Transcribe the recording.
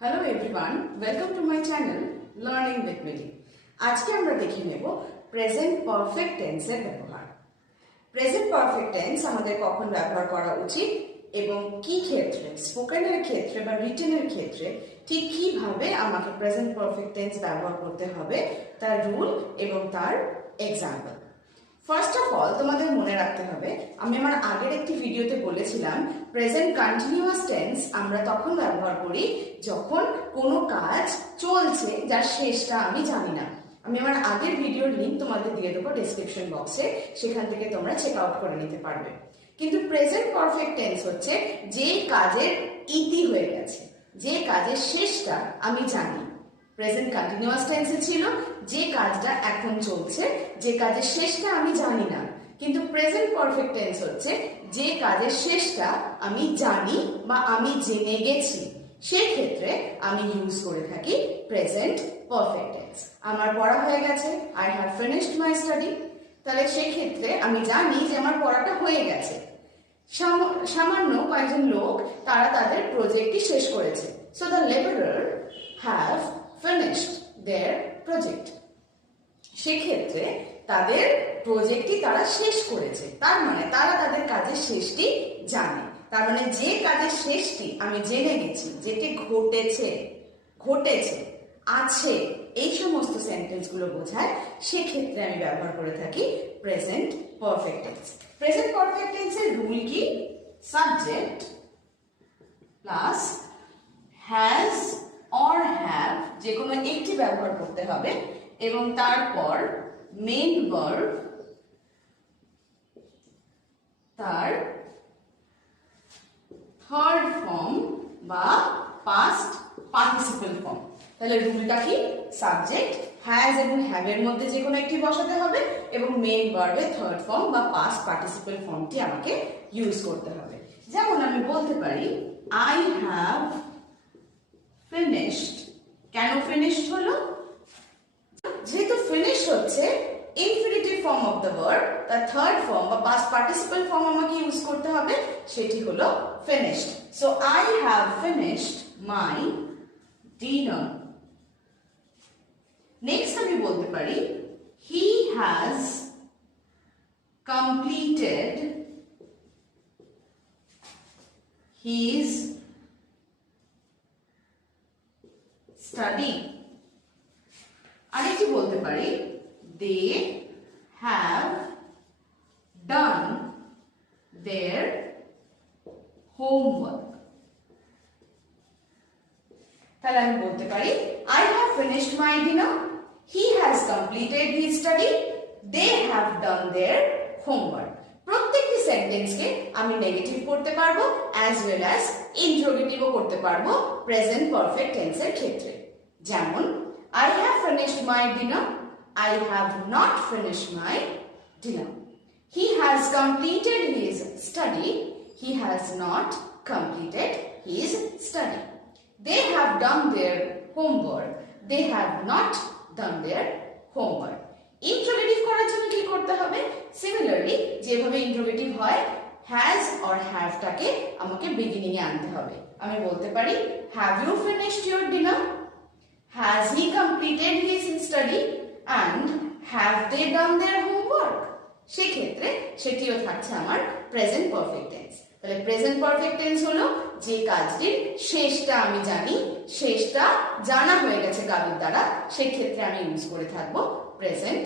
Hello everyone, welcome to my channel learning with Mili. আজকে আমরা দেখে নেব প্রেজেন্ট পারফেক্ট টেন্সের ব্যবহার। প্রেজেন্ট পারফেক্ট টেন্স আমাদের কখন ব্যবহার করা উচিত এবং কি ক্ষেত্রে, স্পোকেনের ক্ষেত্রে বা রিটেনের ক্ষেত্রে ঠিক কিভাবে আমাকে প্রেজেন্ট পারফেক্ট টেন্স ব্যবহার করতে হবে, তার রুল এবং তার এক্সাম্পল। ফার্স্ট অফ অল তোমাদের মনে রাখতে হবে, আমি আমার আগের একটি ভিডিওতে বলেছিলাম প্রেজেন্ট কন্টিনিউয়াস টেন্স আমরা তখন ব্যবহার করি যখন কোনো কাজ চলছে যার শেষটা আমি জানি না। আমি আমার আগের ভিডিওর লিংক তোমাদের দিয়ে দেবো ডেসক্রিপশন বক্সে, সেখান থেকে তোমরা চেক আউট করে নিতে পারবে। কিন্তু প্রেজেন্ট পারফেক্ট টেন্স হচ্ছে যে কাজের ইতি হয়ে গেছে, যে কাজের শেষটা আমি জানি। প্রেজেন্ট কন্টিনিউয়াস টেন্সে ছিল যে কাজটা এখন চলছে, যে কাজের শেষটা আমি জানি না। কিন্তু প্রেজেন্ট পারফেক্ট টেন্স হচ্ছে যে কাজের শেষটা আমি জানি বা আমি জেনে গেছি, সেই ক্ষেত্রে আমি ইউজ করে থাকি প্রেজেন্ট পারফেক্ট টেন্স। আমার পড়া হয়ে গেছে, I have finished my study, তাহলে সেই ক্ষেত্রে আমি জানি যে আমার পড়াটা হয়ে গেছে। সামান্য কয়েকজন লোক তারা তাদের প্রজেক্টটি শেষ করেছে, so the labourer have finished their project। সেক্ষেত্রে তাদের প্রজেক্টটি তারা শেষ করেছে, তার মানে তারা তাদের কাজের শেষটি জানে। তার মানে যে কাজের শেষটি আমি জেনে গেছি, যেটি ঘটেছে, আছে, এই সমস্ত সেন্টেন্সগুলো বোঝায়, সেক্ষেত্রে আমি ব্যবহার করে থাকি present perfect tense. Present perfect টেন্সের রুল কি? Subject plus has or have যে কোনো একটি ব্যবহার করতে হবে এবং তারপর মেইন ভার্ব, তার থার্ড ফর্ম বা পাস্ট পার্টিসিপল ফর্ম। তাহলে রুলটা কি? সাবজেক্ট হ্যাজ এবং হ্যাভ এর মধ্যে যে কোনো একটি বসাতে হবে এবং মেইন ভার্বের থার্ড ফর্ম বা পাস্ট পার্টিসিপল ফর্মটি আমাকে ইউজ করতে হবে। যেমন আমি বলতে পারি আই হ্যাভ finished। কেন finished হলো? যেহেতু finished হচ্ছে infinitive form of the verb, তার থার্ড ফর্ম বা পাস্ট পার্টিসিপল ফর্ম আমাকে ইউজ করতে হবে, সেটি হলো finished। So I have finished my dinner। Next আমি বলতে পারি he has completed his study। আরেকটি বলতে পারি they have done their homework। তাহলে আমি বলতে পারি I have finished my dinner, he has completed his study, they have done their homework। প্রত্যেকটি সেন্টেন্সকে আমি নেগেটিভ করতে পারবো অ্যাজ ওয়েল অ্যাজ ইন্টারোগেটিভও করতে পারবো প্রেজেন্ট পারফেক্ট টেন্সের ক্ষেত্রে। যেমন I have finished my dinner, I have not finished my dinner। He has completed his study, he has not completed his study। They have done their homework, they have not done their homework। Interrogative করার জন্য কি করতে হবে? Similarly যেভাবে interrogative হয়, has or হ্যাভটাকে আমাকে beginning এ আনতে হবে। আমি বলতে পারি have you finished your dinner, has he completed his study and have they done their homework. সেক্ষেত্রে সেটিও থাকছে আমার প্রেজেন্ট পারফেক্ট টেন্স। তাহলে প্রেজেন্ট পারফেক্ট টেন্স হলো যে কাজটির শেষটা আমি জানি, শেষটা জানা হয়ে গেছে কারোর দ্বারা, সেক্ষেত্রে আমি ইউজ করে থাকবো প্রেজেন্ট